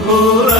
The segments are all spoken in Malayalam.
Guru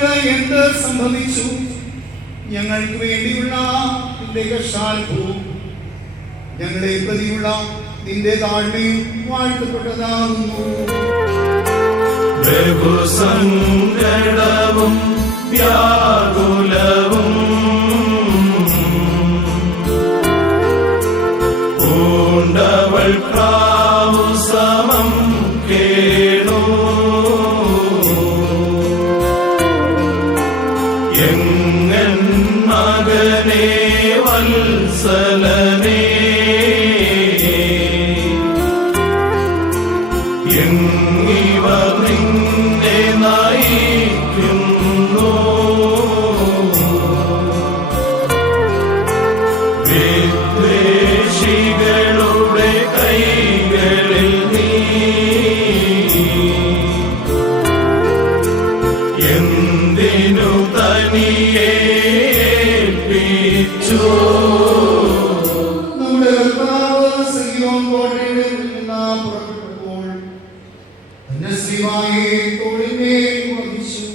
നിനക്ക് എന്ത് സംഭവിച്ചു ഞങ്ങൾക്ക് വേണ്ടിയുള്ള നിന്റെ കഷാൽഭവും ഞങ്ങളെ പ്രതിയുള്ള നിന്റെ താഴ്മയും വാഴ്ത്തപ്പെട്ടതാകുന്നു. ബഹുസങ്കടവും വ്യാകുലവും എങ്ങിവ നിന്നെ നയിക്കുന്നു വിദ്വേഷികളുടെ കൈകളിൽ നീ എന്തിനു തനിയെ ഏൽപ്പിച്ചു നമ്മുടെ കർത്താവ് സിയോൻ കോട്ടയുടെ ഉള്ളിൽ നിന്ന് പുറപ്പെട്ടപ്പോൾ തന്റെ ശ്രീവായെ തോളിന്മേൽ വഹിച്ചു.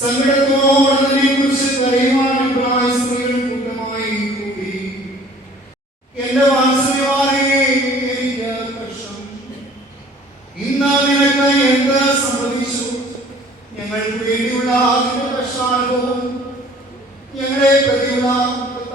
സങ്കടത്തോടെ അതിനെക്കുറിച്ച് കരയുവാൻ പ്രായ സ്ത്രീകൾ കൂട്ടമായി കൂടി. എന്റെ വാത്സല്യവാനേ, എനിക്ക് കഷ്ടം. ഇന്ന് നിനക്ക് എന്ത് സംഭവിച്ചു ഞങ്ങൾക്ക് വേണ്ടിയുള്ള അതിന്റെ കഷ്ടാനുഭവം ഞങ്ങളെ പ്രതിയുള്ള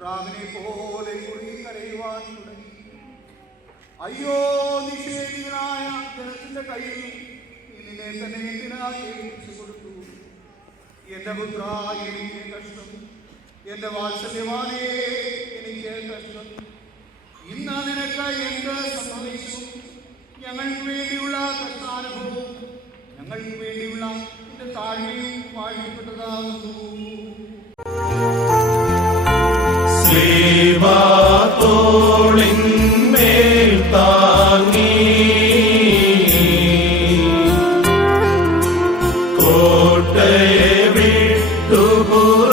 പ്രാവിനെ പോലെ കുറി കരയുവാൻ തുടങ്ങി. അയ്യോ നിഷേധികളായ ജനത്തിന്റെ കയ്യിൽ നിന്നെ തന്നെ എന്തിനായി കൊടുത്തു? എന്റെ പുത്ര എനിക്ക് കഷ്ടം. എന്റെ വാത്സല്യമാനേ എനിക്ക് കഷ്ടം. ഇന്ന് നിനക്ക് എന്ത് സംഭവിച്ചു? ഞങ്ങൾക്ക് വേണ്ടിയുള്ള കഷ്ടാനുഭവവും ഞങ്ങൾക്ക് വേണ്ടിയുള്ള എന്റെ താഴ്മയും വാഴ്ത്തപ്പെട്ടതാകുന്നു. 오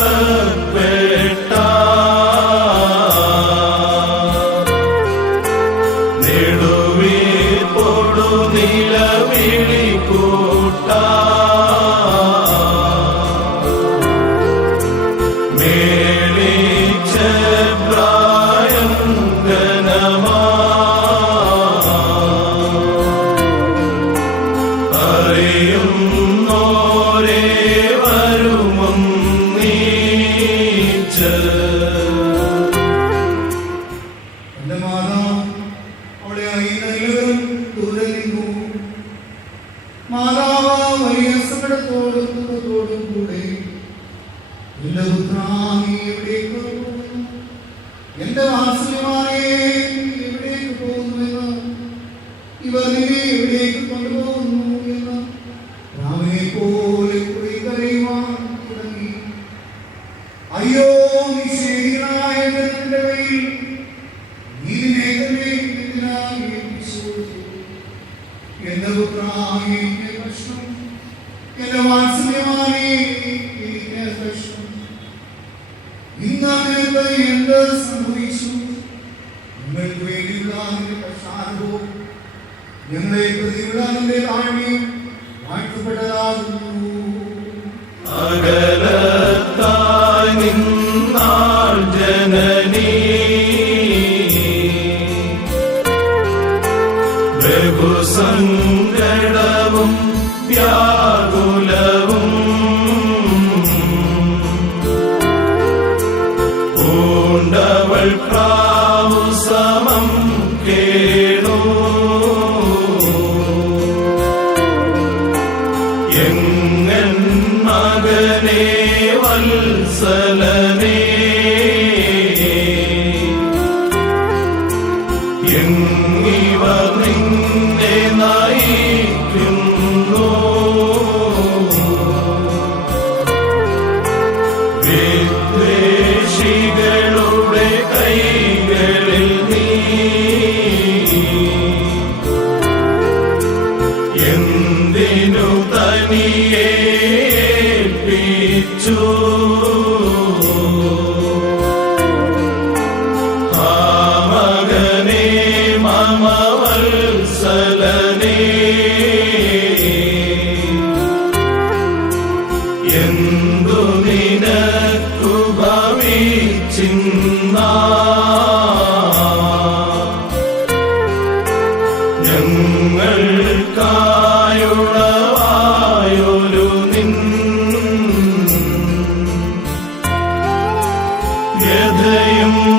എന്റെ മാതാവ് അവളെ എല്ലാവരും ദൂരെ നിന്നു മാതാവ് വലിയ സങ്കടത്തോടും ദുഃഖത്തോടും കൂടെ. എന്റെ പുത്രാ നീ എവിടേക്ക് എന്റെ വാത്സല്യമായേ നീ എവിടേക്ക് പോകുന്നു എന്ന് ഇവർ നിന്നെ എവിടേക്ക് കൊണ്ടുപോകുന്നു എന്ന് രാമനെ പോലെ കുറി കരയുവാൻ തുടങ്ങി അയ്യോ നിശേഷനായ ജനത്തിന്റെ കയ്യിൽ നീതിനെ തന്നെ എന്തിനായി ഏൽപ്പിച്ചു കൊടുത്തു? എന്റെ പുത്രായ എനിക്ക് കഷ്ടം എന്റെ വാത്സല്യമായി എനിക്ക് കഷ്ടം ഇന്ന് നിനക്ക് എന്ത് സംഭവിച്ചു? നിങ്ങൾക്ക് വേണ്ടിയുള്ള നിന്റെ കഷ്ടാനുഭവം ഞങ്ങളെ പ്രതിയുള്ള നിന്റെ താഴ്മയും വാഴ്ത്തപ്പെട്ടതാകുന്നു. അകലത്തായി നിന്നാൾ ജനനീ ബഹുസങ്കടവും വ്യാകുലവും. പൂണ്ടവൾ പ്രാവു നിന്നെ மறையும்